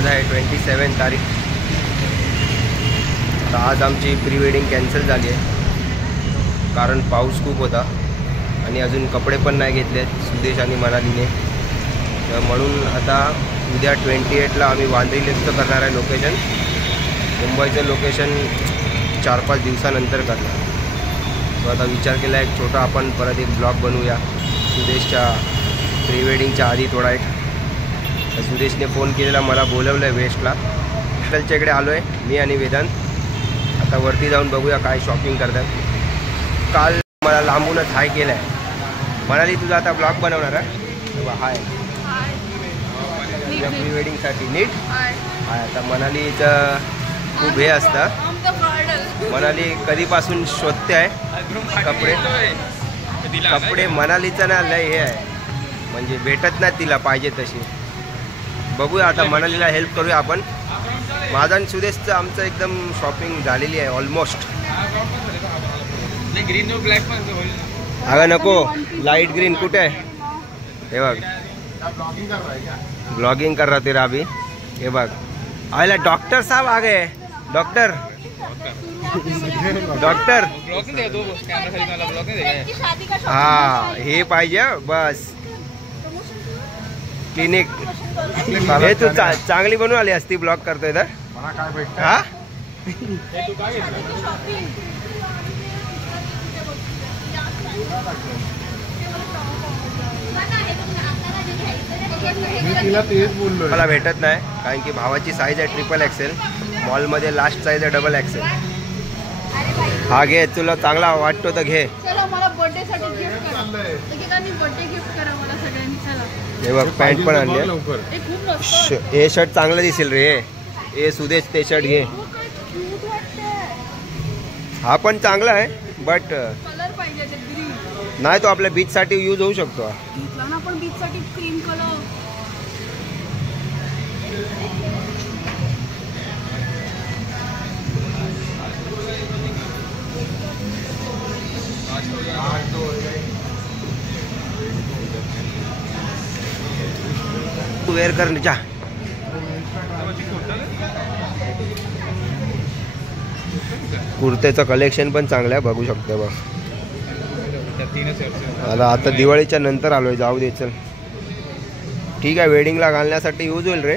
आज आहे 27 तारीख. तर आज आमची प्री वेडिंग कॅन्सल झाली आहे कारण पाऊस खूप होता आणि अजून कपडे पण नाही घेतले सुदेश आणि मनालीने. तर म्हणून आता उद्या 28ला आम्ही वांद्री लेकचं करणार आहे लोकेशन. मुंबईचं लोकेशन 4-5 दिवसानंतर करणार. तो आता विचार केला एक छोटा आपण परत एक ब्लॉग बनवूया सुदेशच्या प्री वेडिंगच्या आधी थोडा एक. तर सुदेशने फोन केलेला, मला बोलवलं आहे वेस्टला. हॉस्टेलच्या इकडे आलो आहे मी आणि वेदांत. आता वरती जाऊन बघूया काय शॉपिंग करतात. काल मला लांबूनच हाय केलं आहे. म्हणाली तुझा आता ब्लॉग बनवणार आहे तेव्हा हाय तुझ्या प्री वेडिंगसाठी नीट हाय. आता मनालीचं खूप हे असतं. मनाली कधीपासून शोधते आहे कपडे मनालीचं ना लय हे आहे म्हणजे भेटत नाही तिला पाहिजे तशी. बघूया आता मनालीला हेल्प करूया आपण. माझा आणि सुदेशचं आमचं एकदम शॉपिंग झालेली आहे ऑलमोस्ट. अगं नको लाईट ग्रीन कुठे आहे हे बघ. ब्लॉगिंग कर रहा तेरा अभी. हे बघ आयला डॉक्टर साहब आ गए. डॉक्टर डॉक्टर हा हे पाहिजे बस. क्लिनिक हे तू चांगली बनवून आली असती ब्लॉग करतोय तर. हा मला भेटत नाही कारण की भावाची साईज आहे XXL. मॉलमध्ये लास्ट साईज आहे XXL. हा घे तुला चांगला वाटतो तर घे. हे बघ पॅन्ट पण आणली. हे शर्ट चांगलं दिसेल रे. हे सुदेश ते शर्ट घे. हा पण चांगला आहे बट नाही तो आपल्या बीच साठी यूज होऊ शकतो. वेअर कर जा. कुर्त्याचं कलेक्शन पण चांगलं आहे बघू शकतो बघ. आता दिवाळीच्या नंतर आलोय. जाऊ दे चल ठीक आहे. वेडिंगला घालण्यासाठी यूज होईल रे.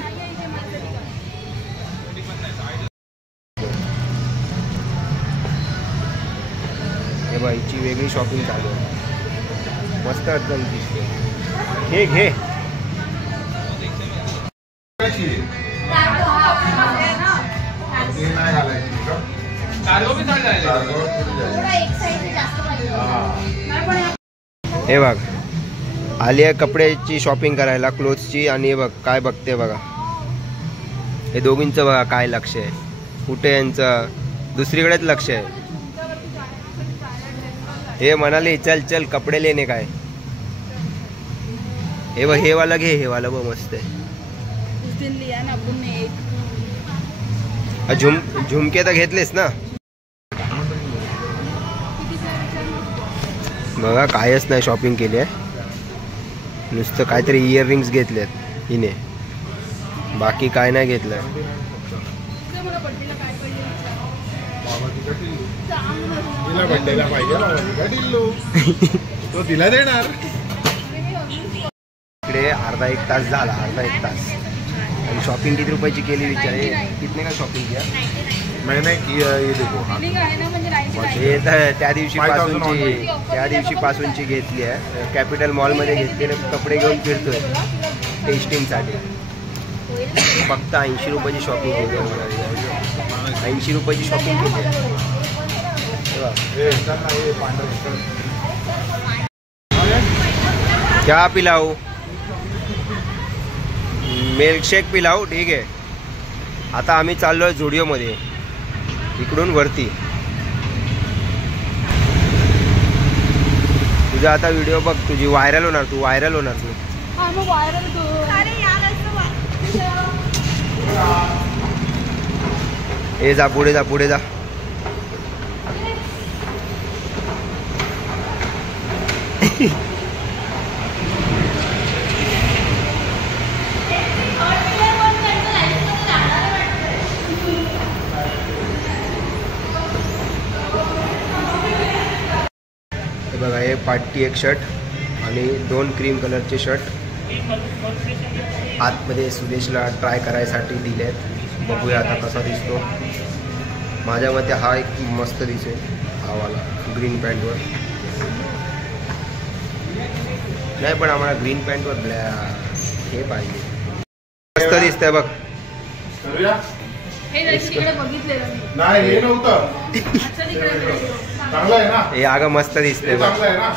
हे बाईची वेगळी शॉपिंग चालू आहे. मस्त एकदम दिसते. घे घे. हे बघ आली आहे कपड्याची शॉपिंग करायला क्लोथ्सची. आणि हे बघ काय बघते बघा. हे दोघींचं बघा काय लक्ष आहे. कुठे यांचं दुसरीकडेच लक्ष आहे. हे म्हणाले चल चल कपडे लेणे काय. हे बघ हे वाला घे. हे वाला बघ मस्त आहे. झुमके तर घेतलेस ना. बघा कायच नाही शॉपिंग केली आहे. नुसतं काहीतरी इयररिंग्स घेतलेत हिने. बाकी काय नाही घेतलंय. तिला देणार. इकडे अर्धा एक तास झाला. अर्धा एक तास. आणि शॉपिंग किती रुपयाची केली विचारे. कितने का शॉपिंग किया मैंने किया ये देखो. हे तर त्या दिवशी पासूनची घेतली आहे. कॅपिटल मॉलमध्ये घेतलेले कपडे घेऊन फिरतोय टेस्टिंगसाठी. फक्त 80 रुपयाची शॉपिंग केली आहे. 80 रुपयाची शॉपिंग केली आहे. क्या पिलाऊ. मिल्कशेक पिलाऊ ठीक आहे. आता आम्ही चाललो आहे झुडिओमध्ये इकडून वरती. तुझा आता व्हिडिओ बघ तुझी व्हायरल होणार. तू व्हायरल होणार. तू हे जा पुढे जा पुढे जा. पाटी एक शर्ट आणि 2 क्रीम कलरचे शर्ट आतमध्ये सुदेशला ट्राय करायसाठी दिलेत. बघूया आता कसा दिसतो. माझ्या मते हा एक मस्त दिसेल, हा वाला ग्रीन पॅन्टवर. नाही पण आम्हाला ग्रीन पॅन्टवर हे पाहिजे. मस्त दिसतंय बघ. नाही हे नव्हतं. चांगलं आहे ना हे अगं मस्त दिसतंय बघ. चांगलं आहे ना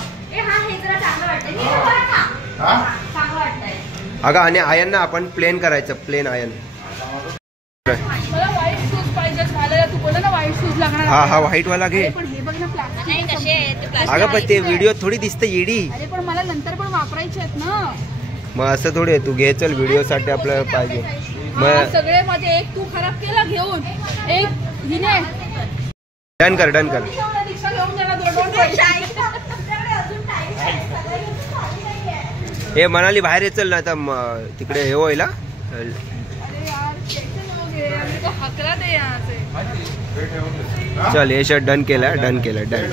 अगं आणि आयन ना आपण प्लेन करायचं, प्लेन आयन. हा हा व्हाईट वाला घे. अगं पण ते व्हिडिओ थोडी दिसते येडी. अरे पण मला नंतर पण वापरायचे आहेत ना. मग असं थोडी आहे, तू घे चल व्हिडिओ साठी आपल्याला पाहिजे. मग सगळे मध्ये एक तू खराब केला घेऊन एक हिने डन कर डन कर. रिक्षा घेऊन जाणार हे म्हणाली बाहेर ये चल ना आता तिकडे हे होईल. अरे यार कैसे लोगे, अभी तो हकरा दे यहाँ से. चल हे शर्ट डन केला, डन केला, डन.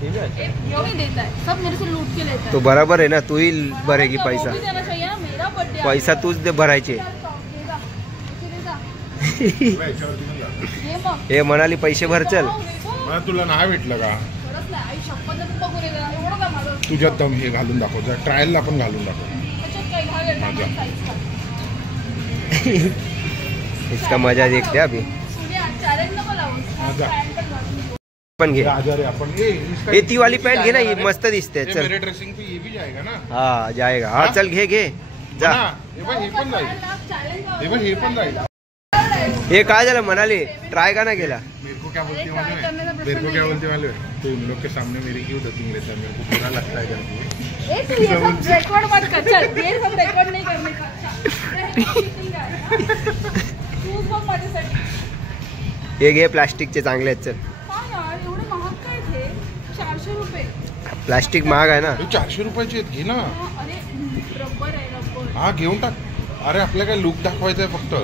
क्यों नहीं देता है, सब मेरे से लूट के लेता है. तो बराबर है ना, तू ही भरेगी वो पैसा. भी देना चाहिए ना, मेरा बर्थडे पैसा तूच दे भरायचे. ये मग हे म्हणाली पैसे भर चल. मला तुला नाही भेटलं का? खरंच नाही, आई शपथच बघू रे जरा. एवढं का माझं तुझ्यात दम हे घालून दाखव, जर ट्रायलला पण घालून दाखव. त्याच्यात काही घाल येणार माझा. साईज का. इसका मजा देखते अभी. सूर्या चॅलेंज नको लावूस. माझा. पॅन्ट पण घालून घेऊ. पण घे. आजारी आपण हे ती वाली पॅन्ट घे ना, ही मस्त दिसते. चल मेरे ड्रेसिंग पे ये भी जाएगा ना. हा जाएगा. हा चल घे घे जा. हा, हे पण जाईल. हे पण जाईल. हे काय झालं म्हणाली ट्राय का ना केला. मेरे को क्या बोलती मालूम है? मेरे को क्या बोलती मालूम है? तो इन लोग के सामने मेरी क्यों डबिंग लेता है? मेरे को बुरा लगता है करके. ए तू ये सब रिकॉर्ड मत कर. चल ये सब रिकॉर्ड नहीं करने का. तूच बघ माझ्यासाठी. हे घे प्लास्टिकचे चांगले आहेत. चल काय यार एवढे महाग काय थे? 400 रुपये. प्लास्टिक महाग आहे ना. हे 400 रुपयाचे आहेत, घे ना. अरे रबर आहे रबर. हा घेऊन टाक. अरे आपल्याला काय लुक दाखवायचा आहे फक्त.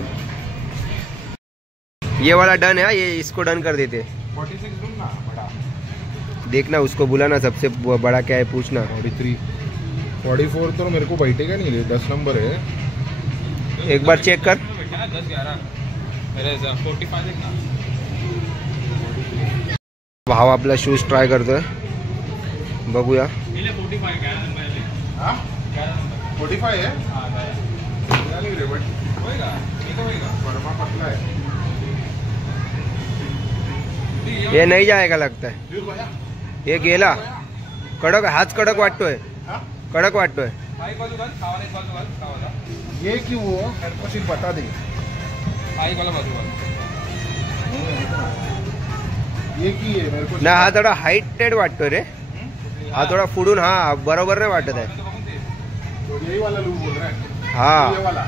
ये वाला डन है, ये इसको डन कर देते. 46 दूं ना बड़ा. देखना उसको बुलाना, सबसे बड़ा क्या है पूछना. 43 44 तो मेरे को बैठेगा नहीं, 10 नंबर है. एक बार चेक कर. 45 ना. भाव आपला शूज ट्राय करतोय, बघूया. 45 है. नहीं रे बट होएगा, ये तो होएगा. वर्मा पतला है. ये नहीं जाएगा लगता है. ये गेला. कडक हाच कडक वाटतोय, कडक वाटतोय. ये कि वो मेरे को सिर्फ बता दे. ये की है मेरे को ना हा थोडा हाईटेड वाटतोय रे. हा थोडा फुडून, हा बरोबर नाही वाटत आहे. तो यही वाला लुक बोल रहा है. हा ये वाला.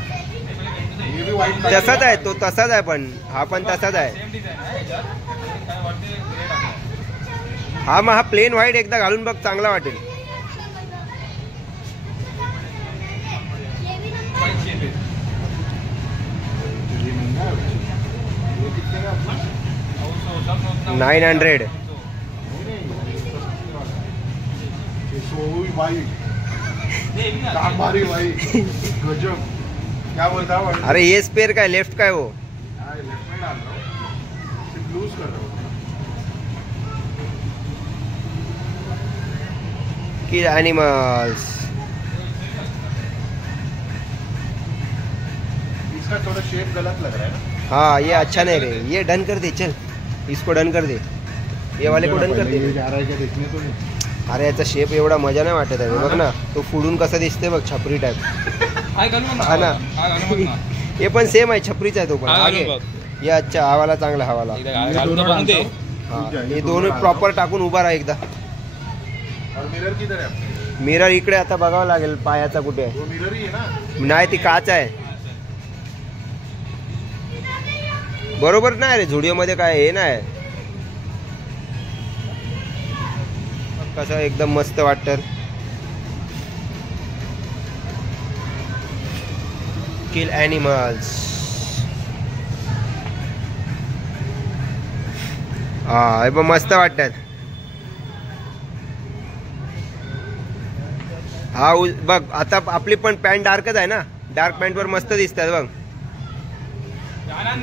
ये भी वाइट तसाच आहे तो, तसाच आहे पण हा पण तसाच आहे. हा मग हा प्लेन व्हाईट एकदा घालून बघ, चांगला वाटेल. ये महंगा है. ये कितने का अपना? 900. सोई भाई काम भारी भाई. गजब. क्या बोलता है? अरे ये स्पेयर काय, लेफ्ट काय हो. लेफ्ट में डाल रहा हूँ, सिर्फ लूज कर रहा हूँ. किड एनिमल्स. इसका थोड़ा शेप गलत लग रहा है ना. हाँ ये अच्छा नहीं रे, ये डन कर दे. चल इसको डन कर दे, ये वाले को डन कर ये दे. जा रहा है क्या देखने तो नहीं. अरे याचा शेप एवढा मजा नाही वाटत आहे. बघ ना तो फुडून कसा दिसते बघ, छपरी टाईप. हा ना हे पण सेम आहे, छपरीचा आहे तो पण. आगे ये अच्छा, हा वाला चांगला, हा वाला. ये दोनों डालता हूँ. हा हे दोन्ही प्रॉपर टाकून उभा राहा एकदा. और मिरर किधर है आपके? मिरर इकडे आता बघावं लागेल, पायाचा कुठे आहे. वो मिरर ही है ना. नाही ती काच आहे. बरोबर नाही रे, झुडिओ मध्ये काय हे नाही. कसं एकदम मस्त वाटतं. किल एनिमल्स. हा हे पण मस्त वाटतात. हा बघ आता आपली पण पॅन्ट डार्कच आहे ना, डार्क पॅन्ट वर मस्त दिसतात बघ.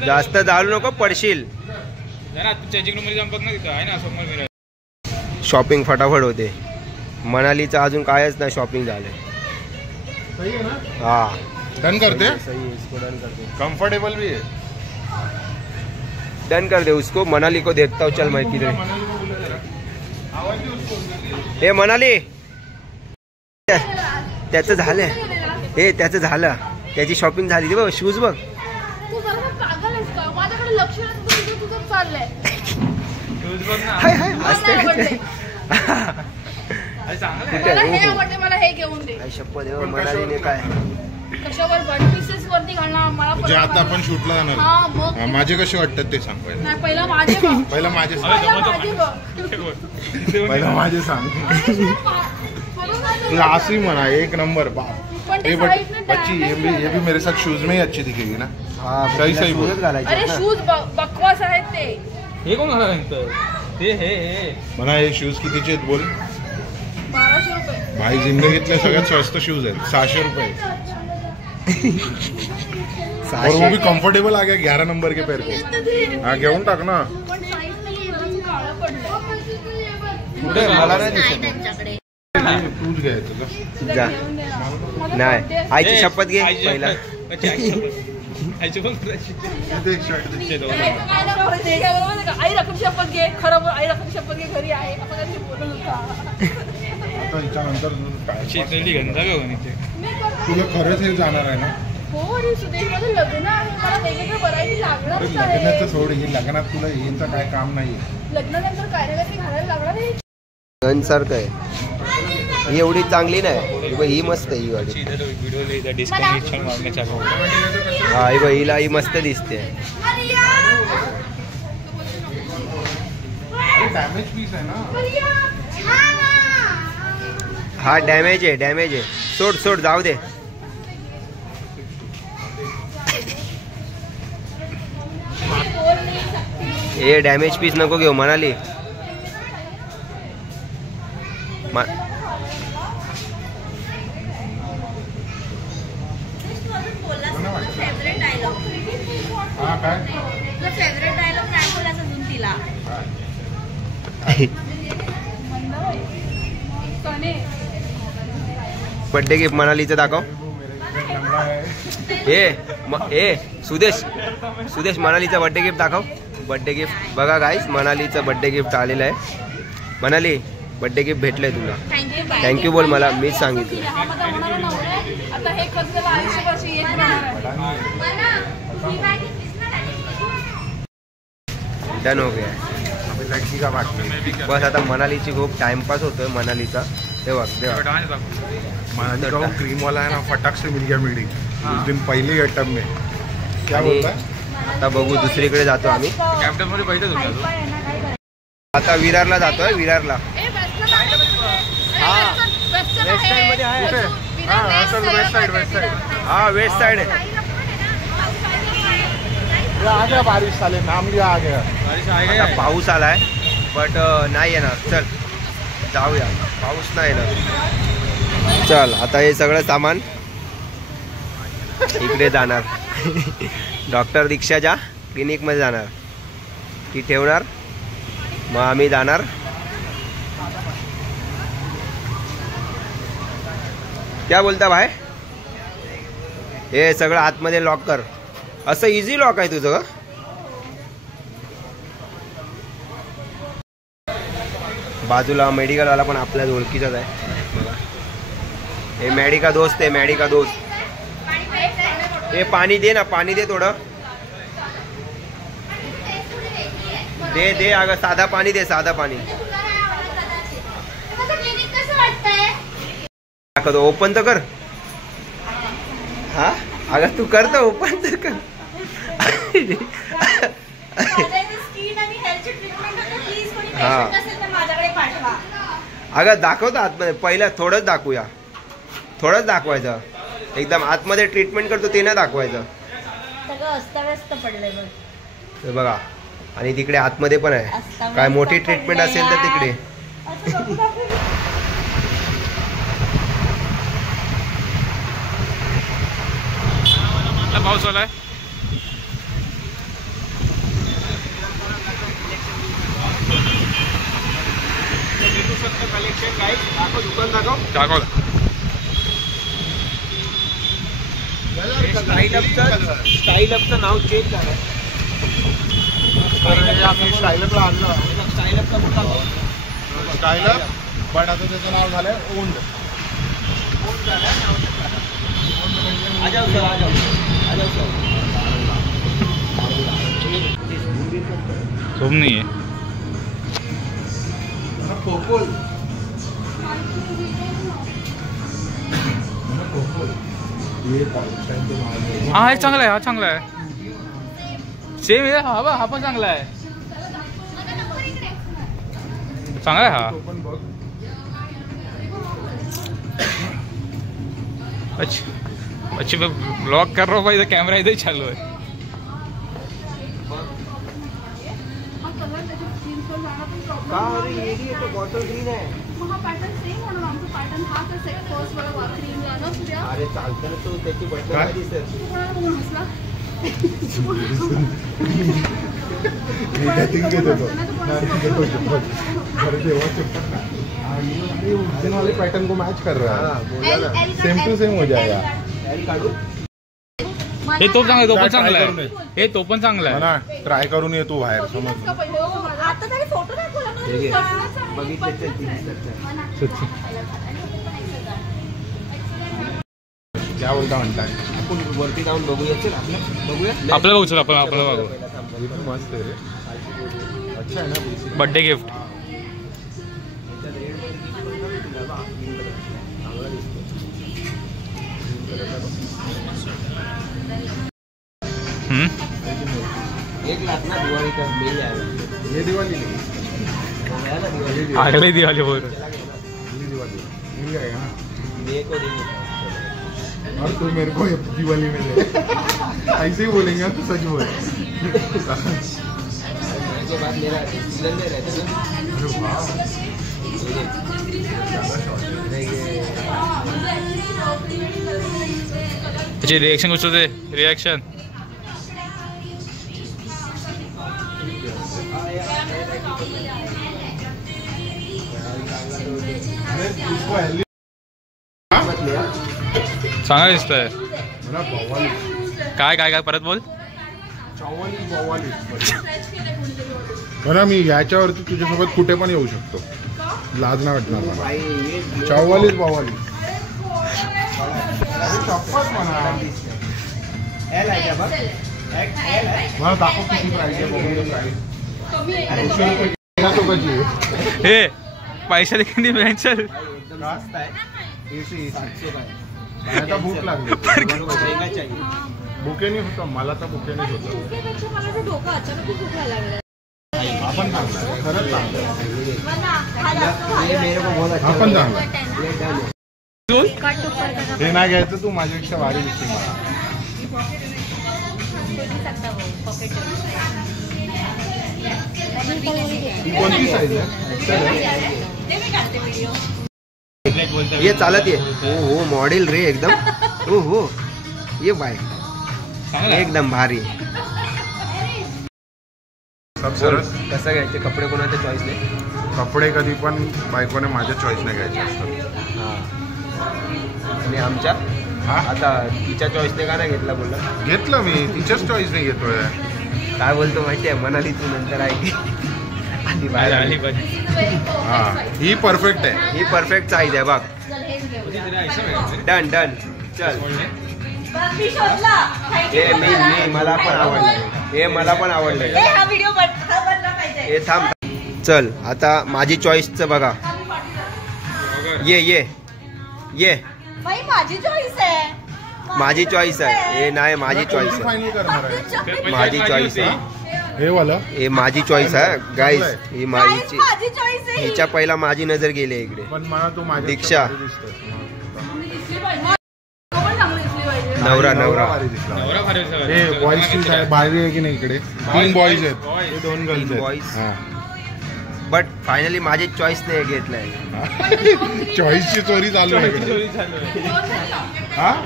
जास्त जाळू नको पडशील. शॉपिंग फटाफट होते. मनालीचं अजून कायच नाही शॉपिंग झालंय. सही है ना? हा डन करते हैं? सही है, इसको डन कर दे. कंफर्टेबल भी है. डन कर दे उसको. मनाली को देखता हूँ, चल मैं किधर. हे मनाली, त्याचं झालं. हे त्याचं झालं, त्याची शॉपिंग झाली. बघ शूज बघ. तू जरा पागल आहेस का? माझ्याकडे लक्ष नाही, तुझं चाललंय. हाय हाय असते मला हे आवडते, मला हे घेऊन दे. शपथ देव. मनालीने काय कशावर वन पीसेस वरती घालणार मला. जे आता आपण शूटला जाणार. हा मग हा, माझे कसे वाटतात ते सांग पहिला. नाही, पहिला माझे बघ. पहिला माझे सांग. पहिला माझे सांग. क्लासी मना एक नंबर. बच्ची ये भी मेरे साथ शूज में ही अच्छी दिखेगी ना. हा सही सही बोल. अरे शूज बकवास आहेत ते. हे कोण घाला नंतर ते हे म्हणा हे शूज कितीचे आहेत बोल. 1200 रुपये. भाई जिंदगीतले सगळ्यात स्वस्त शूज आहेत. 600 रुपये. और वो भी कंफर्टेबल आ गया 11 नंबर के पैर को. हाँ घेऊन टाक ना. पण साईज नाही, जरा काळं पडलंय. कुठे मला नाही दिसत. तूच घ्यायचं जा. नाही आईची शपथ घे पहिला. आई रकम शपथ घे. खरं बोल, आई रकम शपथ घे, घरी आहे असं काही बोलत होता. तुला खरंच हे जाणार आहे ना. हो अरे सुदेश, माझं लग्न आहे, मला वेगवेगळं व्हरायटी लागणारच आहे. लग्नाचं सोड. हे लग्नात तुला यांचं काय काम नाहीये. लग्नानंतर काय ना काही घालायला लागणार आहे. गन सारखं आहे. ही एवढी चांगली नाही. ही मस्त आहे ही गाडी. हा ही बघ, हिला ही मस्त दिसते. डॅमेज पीस आहे ना. हा डॅमेज आहे, डॅमेज आहे. सोड सोड जाऊ दे. हे डॅमेज पीस नको घेऊ म्हणाली. Favourite dialogue. हा काय तुझा फेवरेट डायलॉग काय बोलायचा अजून तिला? बर्थडे गिफ्ट मनालीचं दाखव. ए सुदेश, सुदेश मनालीचा बर्थडे गिफ्ट दाखव. बर्थडे गिफ्ट बघा गाईस, मनालीचं बर्थडे गिफ्ट आलेलं आहे. मनाली बर्थडे गिफ्ट भेटलंय तुला. थँक्यू बोल. मला मीच सांगितलं. आता हे खर्च आयुष्यभर येत राहणार आहे. डन हो गया. लड़की का बाकी. बस आता मनालीची खूप टाइमपास होतोय मनालीचा. तेव्हा मनाली का वो क्रीम वाला है ना, फटाक से मिल गया मीटिंग उस दिन पहले अटैम्प में. क्या आणि बोलता है? आता बघू दुसरीकडे जातो आम्ही. कॅप्टन मध्ये पाहिजे तुम्ही आता विरारला जातोय. विरारला हा वेस्ट साइड आहे. आ गया बारिश साले, नाम लिया आ गया. आता पाऊस आलाय बट नाही येणार. चल जाऊया. पाऊस नाही येणार. चल आता हे सगळं सामान इकडे जाणार. डॉक्टर दीक्षाच्या क्लिनिकमध्ये जाणार. ती ठेवणार, मग आम्ही जाणार. क्या बोलता भाई? हे सगळं आतमध्ये लॉक कर. असं इझी लॉक आहे तुझं का? बाजूला मेडिकलवाला पण आपल्या ओळखीचाच आहे बघा. हे मेडिका दोस्त आहे, मेडिका दोस्त. हे पाणी दे ना, पाणी दे थोडं. दे दे अगं, साधा पाणी दे, साधा पाणी. ओपन तर कर. हा अगं तू कर तर ओपन तर कर. हा अगं दाखवतो आतमध्ये. पहिला थोडंच दाखवूया, थोडंच दाखवायचं. एकदम आतमध्ये ट्रीटमेंट करतो ते नाही दाखवायचं. हे बघा. आणि तिकडे आतमध्ये पण आहे. काय मोठी ट्रीटमेंट असेल तर तिकडे. आता पाऊस आलाय. दाखव. स्टाईल अपचं नाव चेंज झालं. आम्ही स्टाईलअपला आणलं. स्टाईलअप बट आता त्याचं नाव झालंय ओंड. झोम नाही आहे. हा हे चांगला आहे. हा चांगला आहे. सेम आहे. हा पण चांगला आहे. चांगला आहे हा. अच्छा मैं ब्लॉग कर रहा हूँ भाई. इधर कैमरा इधर ही चालू है. बॉटल ग्रीन आहे. अरे चालतं ना तू त्याची बटन नाही दिसत. वाले पैटर्न को मैच कर रहा है. सेम टू सेम हो जाएगा. हे तो चांगला आहे. तो पण चांगला आहे. हे तो पण चांगला आहे ना. ट्राय करून ये तू बाहेर. समज आता तरी फोटो दाखवला मला. क्या बोलता म्हणताय. आपण वरती जाऊन बघूया. बघूया. आपल्याला बघू. आपल्याला बघू. मस्त आहे रे. अच्छा आहे ना. Birthday gift. एक लाख ना दिवाळी का बिल आहे. ये दिवाळी अगले दिवाली बोल. मिल जाएगा ना. मेरे को नहीं. और तू मेरे को दिवाली में दे. ऐसे ही बोलेंगे तो सच बोल. उसके बाद मेरा सीजन में रहता है. त्याचे रिएक्शन कुछ होते. रिएक्शन चांगला दिसतंय. काय काय काय परत बोल. ना मी याच्यावरती तुझ्यासोबत कुठे पण येऊ शकतो. लाज नाही वाटणार मला. चव्वालीस बावालीस. मला दाखव किती प्राईस आहे. बघून हे पैसा देखील नाही मिळायचं. मला भूक लागली. भुकेने होतं. मला तर भुकेनेच होतं. आपण चांगला आहे. खरंच चांगलं आहे. आपण चांगला. हे नाही घ्यायचं. तू माझ्यापेक्षा भारी दिसते मला. कोणती साईज आहे. ये चालत ये. हो मॉडेल रे एकदम. हो ये बाय एकदम भारी. कसं घ्यायचे कपडे कोणाच्या चॉईसने. कपडे कधी पण बायकोने माझ्या चॉईसने घ्यायचे असतात. आणि आमच्या आता तिच्या चॉईसने का नाही घेतला बोलला. घेतलं मी. तिच्याच चॉईसने घेतोय. काय बोलतो माहितीये. म्हणाली तू नंतर ऐक. आधी बाहेर आली. हा ही परफेक्ट आहे. ही परफेक्ट साईज आहे बघ. डन चल. हे मला पण आवडलं. हे मला पण आवडलं. हे थांब. चल आता माझी चॉईसचं बघा. ये माझी चॉईस आहे. माझी चॉईस आहे. हे नाही माझी चॉईस आहे. फायनल करणार आहे. माझी चॉईस आहे. हे वाला हे माझी चॉईस आहे गाईज. ही माझी माझी चॉईस आहे. हिच्या पहिला माझी नजर गेली इकडे. पण मला तू माझ्या दीक्षा. नवरा हे बॉईज ची भारी आहे की नाही. इकडे 3 बॉईज आहेत. 2 गर्ल्स बॉईज. आहेत. बट फायनली माझी चॉईसने घेतलंय. चॉईसची चोरी चालू आहे.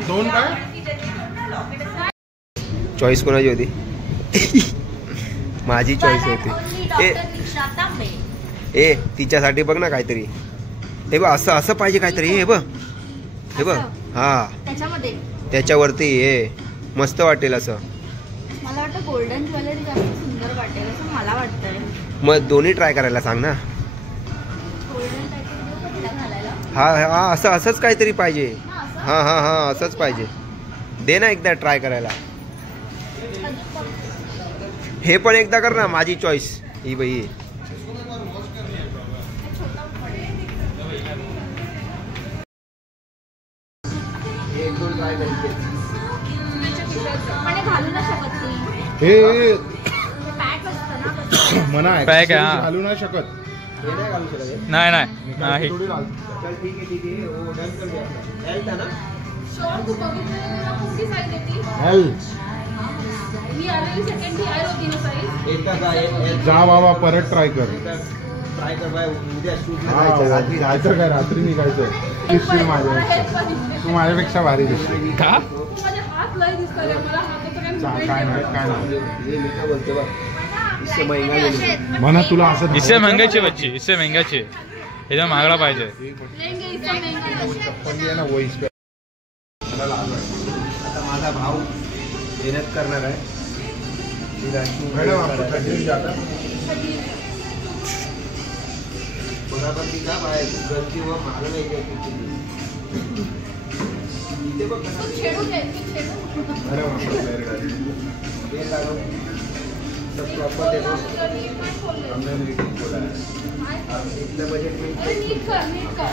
2 काय चॉईस कोणाची होती? माझी चॉईस होती. ए तिच्यासाठी बघ ना काहीतरी. हे बघ असं असं पाहिजे काहीतरी. हे बघ हे बघ. हा त्याच्यामध्ये त्याच्यावरती हे मस्त वाटेल असं. मला वाटतं गोल्डन ज्वेलरी जास्त सुंदर वाटेल असं मला वाटतंय. मग दोन्ही ट्राय करायला सांग ना. गोल्डन टाईप घालायला. हा हा असं असंच काहीतरी पाहिजे. हा, असं? हा हा हा असंच पाहिजे. दे ना एकदा ट्राय करायला. हे पण एकदा कर ना. माझी चॉईस ही बाई. एक दोन ट्राय करते. पण हे घालू नाही शकत ती. हे पॅक असतं ना तसं. मना आहे. Pack आहे, हा. घालू नाही शकत. हे नाही घालू शकत हे? नाही मी नाही थोडी घालतो. चल ठीक आहे ठीक आहे. हो डन कर दे आपला. L था ना? शॉर्ट तू बघितलं कोणती साईज होती? हॅल मी आलेली सेकंड ही आहे होती ना साईज. एकदा काय जा बाबा परत ट्राय कर. ट्राय कर बाय. उद्या शूटला हा जायचं. रात्री जायचं काय रात्री निघायचं. दिसशील माझ्यापेक्षा. तू माझ्यापेक्षा भारी दिसशील. का? माझे हात लय दिसतात रे. मला हाताचं काय जा, movement काय नाही काय नाही. हे मी काय बोलतो बघ. इससे महंगा लेंगे. म्हणा तुला असं इससे महंगाची बच्ची, इससे महंगाची. एकदम महागडा पाहिजे. लेंगे इससे महंगा. पण ये ना वॉइस पे. आता माझा भाऊ मेहनत करणार आहे. तिला shoot मॅडम आपण करायला. कधी जाता? बरोबर ती का बाहेर गलती व मागं नाही द्यायची. इथे बघ तू छेडू दे, तू छेडू. अरे बापरे, very nice. हे लागू सब प्रॉपर देतो. हमने मीटिंग बोला है. इतने बजट में अरे नीट कर, नीट कर.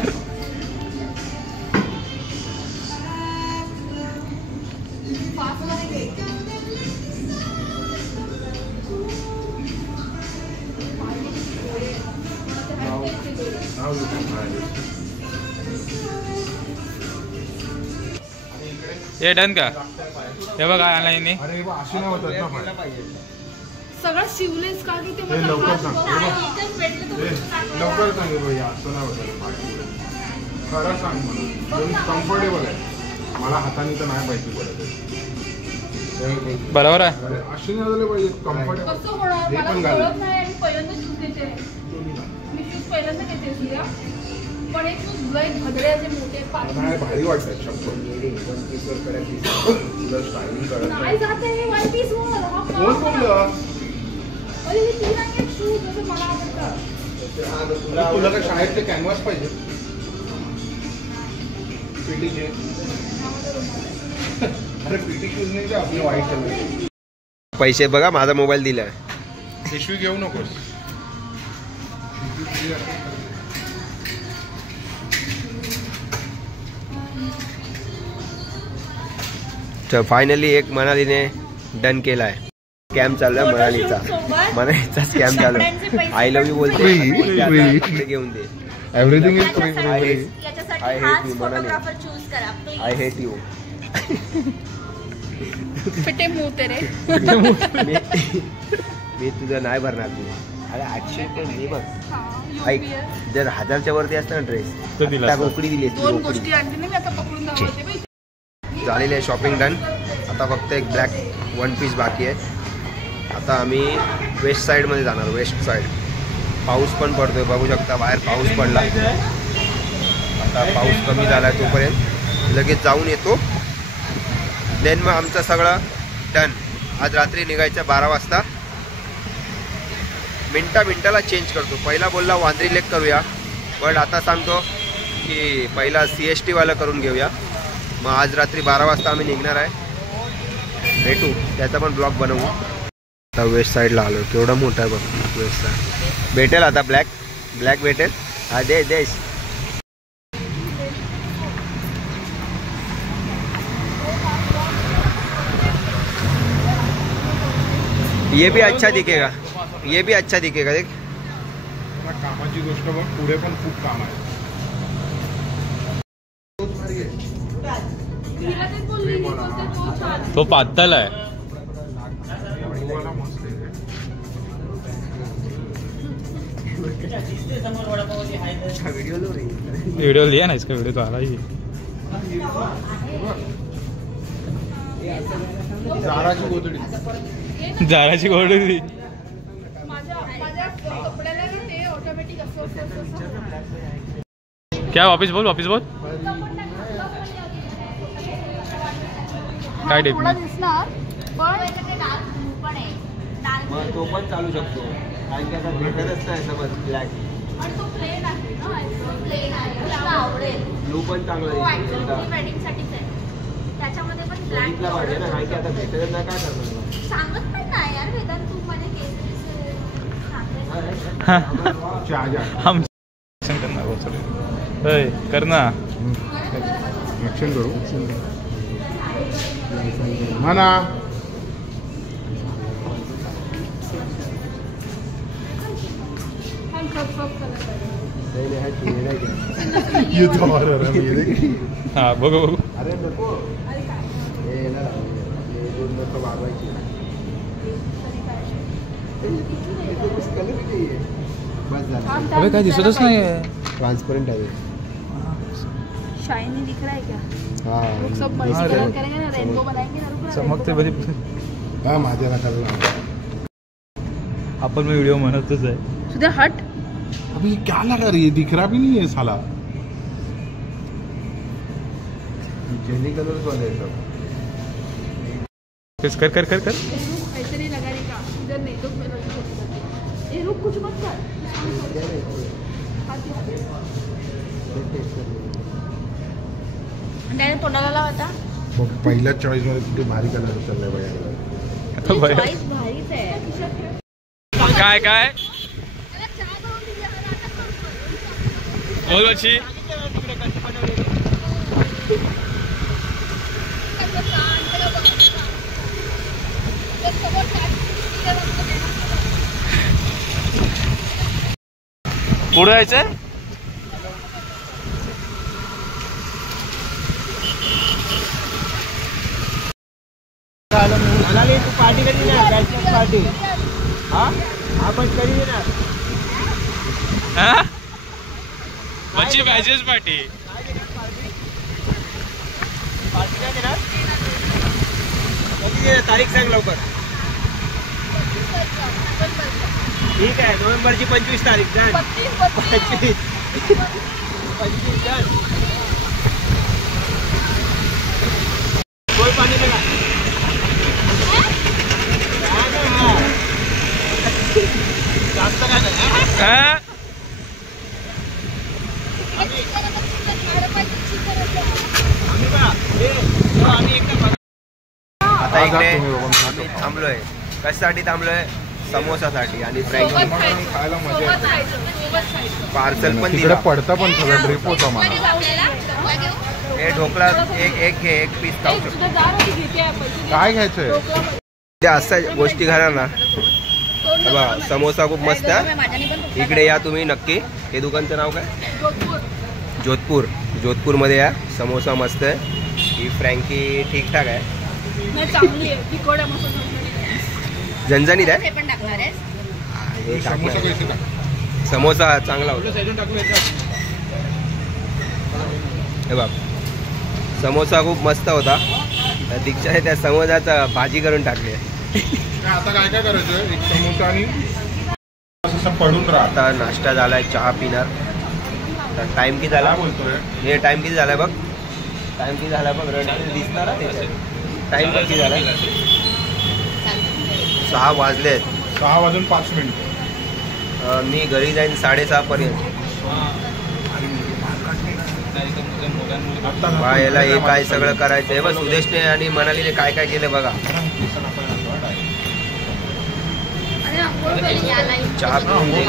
फास्ट मध्ये घे. नाव लिहून राहिले. हे डन का? हे बघ काय आणलं यांनी. अरे बा अशी नाही होतात ना पाय. सगळं शिवलेस का की ते हे मला लवकर हात सांग. बघ. हे बघ. इथेच भेटलं तर हे चांगलं. लवकर सांग बाई असं नाही होत पाय. खरं सांग मला. कम्फर्टेबल आहे. मला हाताने तर नाही पाहिजे पडत. बरोबर आहे. अरे अशी नाही झाले पाहिजे. कम्फर्टेबल. कसं होणार? हे मला पण घाल. कळत नाही आणि पहिल्यांदा शूज घेते. मी शूज पहिल्यांदा घेते सूर्या. पण हे शूज लय भदडे असे मोठे पाच. नाही भारी वाटतात शब्द. तुला स्टायलिंग करत नाही नाही. जाते हे वन पीस वर. हा कोण पाच. बोललं? अरे हे तीन आहेत शूज जसं मला आवडतात. तुला काय शाळेतले कॅनव्हास पाहिजे? पीटीचे. अरे पीटी शूज नाही का आपले व्हाईट कलर. पैसे बघा माझा मोबाईल दिलाय. पिशवी घेऊ नकोस. तर फायनली एक मनालीने डन केलाय. स्कॅम चालू आहे मनालीचा. मनालीचा स्कॅम चालू आहे. आय लव्ह यू बोलते. Free. घेऊन दे. Everything is free. याच्यासाठी I hate हाच you, मनाली. फोटोग्राफर चूज करा please. I hate you. फिटे मुंह तेरे. मी तुझं नाही भरणार तू. अरे 800 पण दे बघ. हा, ऐक UPS. जर 1000च्या वरती असतं ना ड्रेस तो दिला आता असता. गोकडी दिली असती, दोन गोकडी. गोष्टी आणली ना मी आता पकडून दाखवते बाई. झालेली आहे शॉपिंग डन. आता फक्त एक ब्लॅक वन पीस बाकी आहे. आता आम्ही वेस्ट साईडमध्ये जाणार. West side. पाऊस पण पडतोय बघू शकता. बाहेर पाऊस पडला. आता पाऊस कमी झाला तोपर्यंत लगेच जाऊन येतो. देन मग आमचं सगळं डन. आज रात्री निघायचं 12 वाजता. मिनटाला चेंज करतो. पहिला बोलला वांद्री लेक करूया बट आता सांगतो की पहिला CST वाला करून घेऊया. मग आज रात्री 12 वाजता आम्ही निघणार आहे. भेटू त्याचा पण ब्लॉग बनवू. आता वेस्ट साईडला आलो. केवढा मोठा आहे बघ वेस्ट साईड. भेटेल आता ब्लॅक भेटेल. हा देश. ये भी अच्छा दिखेगा. ये भी अच्छा दिखेगा. देख कामाची गोष्ट बघ. पुढे पण खूप काम आहे. तिला तेच बोलली की बोलते तो छान. तो पातळ आहे. गोवाला मस्त आहे. व्हिडिओ लिहा ना इसका व्हिडिओ तो आला ही. जाराची गोधडी. जाराची गोड होती. माझ्या कपड्याला ना ते ऑटोमॅटिक असं क्या वापिस बोल काय टाईप थोडा दिसणार पण मग तो पण चालू शकतो कारण की आता भेटतच नाही समज ब्लॅक. आणि तो प्लेन आहे ना प्लेन आहे तुला आवडेल. ब्लू पण चांगला हो ऍक्च्युअली दिसतो. वेडिंग साठीच आहे. त्याच्यामध्ये पण ब्लॅक बघितला पाहिजे ना कारण की आता भेटतच नाही काय करणार. सांगत पण नाही यार वेदांत तू माझे केस हम करणार कर ना. ऍक्शन करू म्हणा. ये तो horror है ये देख. हा बघू अरे नको हे ना हे दोन नको वाढवायची. बस झालं. अबे काय दिसतच नाही. ट्रान्सपरंट आहे. शाइनी दिख रहा है क्या? हाँ सब हाँ, मल्टीकलर करेंगे ना रेनबो बनाएंगे ना रुको ना, चमकते rainbow बरी. हा माझ्याला कळलं. आपण मग व्हिडिओ म्हणतच आहे. सुधे हट. अबे ये क्या लगा रही है? दिख रहा भी नहीं है साला. जेली कलर वाले हैं सब. कर कर कर कर. ऐसे नहीं लगाने का इधर नहीं तो ये रुक कुछ मत कर. डायरेक्ट तोंडाला लाव आता. पहिल्या चॉईस मध्ये कुठे भारी कलर चाललाय बाया. चॉईस भारीच आहे. काय काय बोल बच्ची. पुढे जायचंय. तू पार्टी कधी ना बॅचलर पार्टी. हा आपण कधी ना बच्ची बॅचेस पार्टी. पार्टी काय देणार. कधी तारीख सांग लवकर. ठीक आहे नोव्हेंबरची 25 तारीख. डन. 25 डन. कोण पाणी बघा. जास्त काय नाही. आता इकडे आम्ही थांबलोय. कशासाठी थांबलोय. समोसासाठी आणि फ्राईज. खायला मजा येते. पार्सल पण तिकडे दिला. पडता पण सगळं ड्रिप होता मला. हे ढोकळा एक पीस खाऊ शकतो. सुधे जा रही घेते पैसे. काय घ्यायचंय. त्या अशा गोष्टी घाला ना. बघा समोसा खूप मस्त आहे. इकडे या तुम्ही नक्की. हे दुकानचं नाव काय. जोधपूरमध्ये या. समोसा मस्त आहे. ही फ्रँकी ठीकठाक आहे. नाही चांगली आहे तिखट आहे मस्त. झणझणीत आहे. हे पण टाकणार आहे. हे समोसा टाकणार. कैसे का. समोसा चांगला होता. हे बघ समोसा खूप मस्त होता. दीक्षाने त्या समोसाचा भाजी करून टाकली आहे. आता काय काय करायचं. एक समोसा आणि असं पडून राहा. आता नाश्ता झालाय. चहा पिणार. तर टाइम किती झाला. काय बोलतोय. हे टाइम किती झालाय बघ. टाइम किती झालाय बघ. रडलेलं दिसणार ना त्याच्यात. टाइम किती झालाय. 6 वाजलेत. 6:05. मी घरी जाईन 6:30 पर्यंत. बा याला हे काय सगळं करायचं आहे. बघ सुदेशने आणि मनालीने काय काय केलं बघा. चहा पिऊन जाईल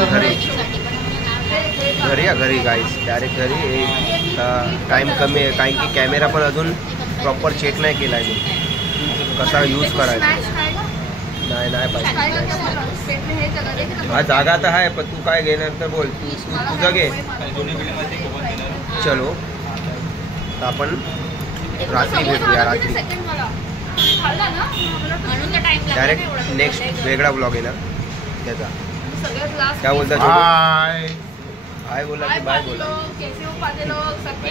घरी या घरी गाईस. डायरेक्ट घरी. टाईम कमी आहे कारण की कॅमेरा पण अजून प्रॉपर चेक नाही केला आहे. कसा यूज करायचा. नाही पाहिजे. हा जागा तर आहे पण तू काय घेणार तर बोल. तू तुझं घे. चलो आपण रात्री भेटूया. रात्री डायरेक्ट नेक्स्ट वेगळा ब्लॉग येणार त्याचा. क्या बोलता. बाय. हाय बोला की बाय बोला. कैसे हो पाते लोग सबके